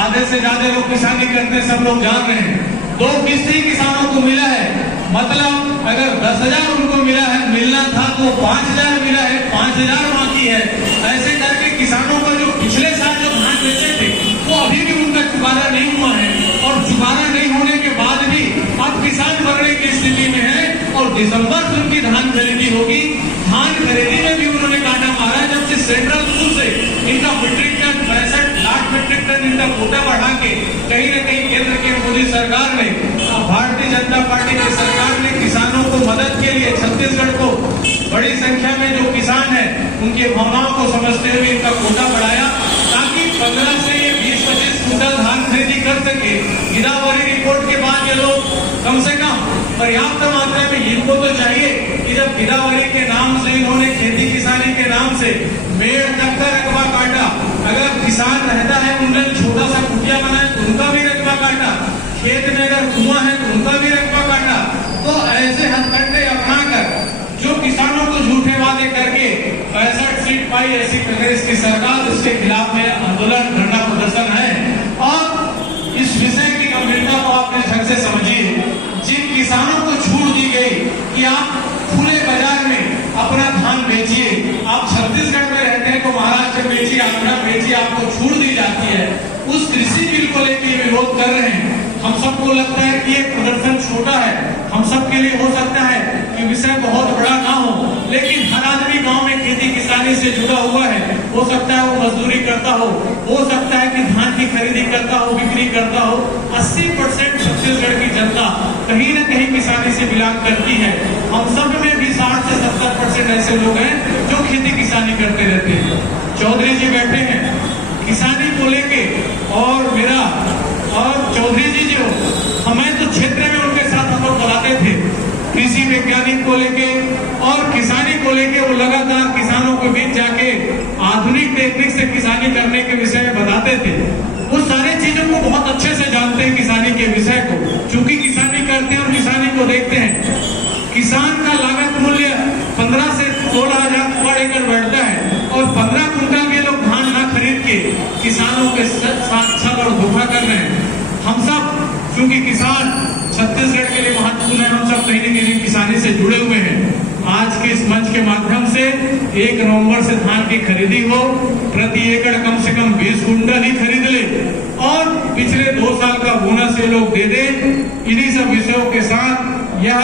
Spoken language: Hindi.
आधे से ज्यादा लोग किसानी करते हैं, सब लोग जान रहे हैं। 2% किसानों को मिला है, मतलब अगर 10,000 उनको मिलना था तो 5,000 मिला है, 5,000 बाकी है। ऐसे करके किसानों का जो पिछले साल जो धान बेचे थे वो अभी भी उनका चुकारा नहीं हुआ है, और चुकारा नहीं होने के बाद भी अब किसान मरने की स्थिति में है। और दिसंबर से उनकी धान खरीदी होगी, धान खरीदी में भी उन्होंने काटा मारा। जब से सेंट्रल स्कूल से इनका metric ton 65 lakh metric ton इनका कोटा बढ़ा के कहीं न कहीं केंद्र की मोदी सरकार ने, भारतीय जनता पार्टी की सरकार ने किसानों को मदद के लिए छत्तीसगढ़ को बड़ी संख्या में जो किसान है उनके भावनाओं को समझते हुए इनका कोटा बढ़ाया, ताकि 15 से 20-25 कुंटल धान खरीदी कर सके। गिदावरी रिपोर्ट के बाद ये लोग कम से कम पर्याप्त मात्रा में, इनको तो चाहिए कि जब गिदावरी के नाम से इन्होंने खेती किसानी के नाम से मेड़ तक का रकबा काटा, अगर किसान रहता है उन्होंने छोटा सा कुटिया बनाया तो उनका भी रकबा काटा, खेत में अगर कुआं है तो उनका भी रकबा काटा। तो ऐसे हथकंडे अपनाकर जो किसानों को झूठे वादे करके 65 सीट पाई ऐसी कांग्रेस की सरकार, उसके खिलाफ में आंदोलन धरना प्रदर्शन है। और इस विषय की गंभीरता को आपने ढंग से समझिए। जिन किसानों को छूट दी गई कि आप खुले बाजार में अपना धान बेचिए, आप छत्तीसगढ़ में रहते हैं तो महाराष्ट्र में बेचिए, आंध्र में बेचिए, आपको छूट दी जाती है, उस कृषि बिल को लेकर विरोध कर रहे हैं। हम सबको लगता है कि ये प्रदर्शन छोटा है, हम सबके लिए हो सकता है कि विषय बहुत बड़ा ना हो, लेकिन हर आदमी गांव में खेती किसानी से जुड़ा हुआ है। हो सकता है वो मजदूरी करता हो सकता है कि धान की खरीदी करता हो, बिक्री करता हो। 80% छत्तीसगढ़ की जनता कहीं न कहीं किसानी से बिलोंग करती है। हम सब में भी 60 से 70% ऐसे लोग हैं जो खेती किसानी करते रहते हैं। चौधरी जी बैठे हैं किसानी को लेके, और चौधरी जी जो हमें तो क्षेत्र में उनके साथ हम लोग बुलाते थे, कृषि वैज्ञानिक को लेके और किसानी को लेके वो लगातार किसानों के बीच जाके आधुनिक टेक्निक से किसानी करने के विषय में बताते थे। वो सारी चीजों को बहुत अच्छे से जानते हैं किसानी के विषय को, चूंकि किसानी करते हैं और किसानी को देखते हैं। किसान का लागत मूल्य 15 से 16,000 पर एकड़ बैठता है, और 15 कुंटल के लोग धान ना खरीद के किसानों के साथ छल और धोखा कर रहे हैं। हम सब क्योंकि किसान छत्तीसगढ़ के लिए महत्वपूर्ण है, हम सब कहीं न कहीं किसानी से जुड़े हुए हैं। आज के इस मंच के माध्यम से 1 नवंबर से धान की खरीदी हो, प्रति एकड़ कम से कम 20 कुंटल ही खरीद ले, और पिछले 2 साल का बोनस ये लोग दे दे। इन्हीं सब विषयों के साथ यह